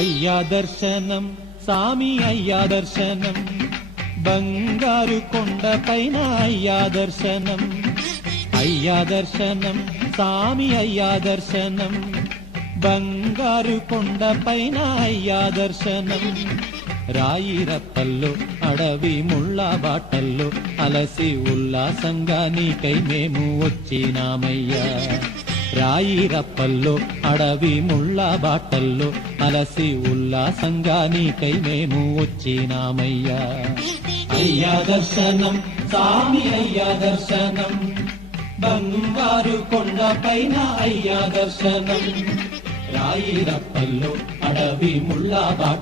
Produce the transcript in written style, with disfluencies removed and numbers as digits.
అయ్యా దర్శనం సామి అయ్యా దర్శనం బంగారు కొండ పైన అయ్యా దర్శనం అయ్యా దర్శనం సామి అయ్యా దర్శనం బంగారు కొండ పైన అయ్యా దర్శనం రాయిరప్పల్లో అడవి ముళ్ళ బాటల్లో అలసి ఉల్లాసంగా నీకై మేము వచ్చినామయ్యా రాయిరప్పల్లో అడవి ముళ్ళ బాటల్లో అలసి ఉల్లాసంగా నీకై మేము వచ్చినామయ్యా అయ్యా దర్శనం సామి అయ్యా దర్శనం బంగారు కొండ పైన అయ్యా దర్శనం రాయిరప్పల్లో అడవి ముళ్ళ బాట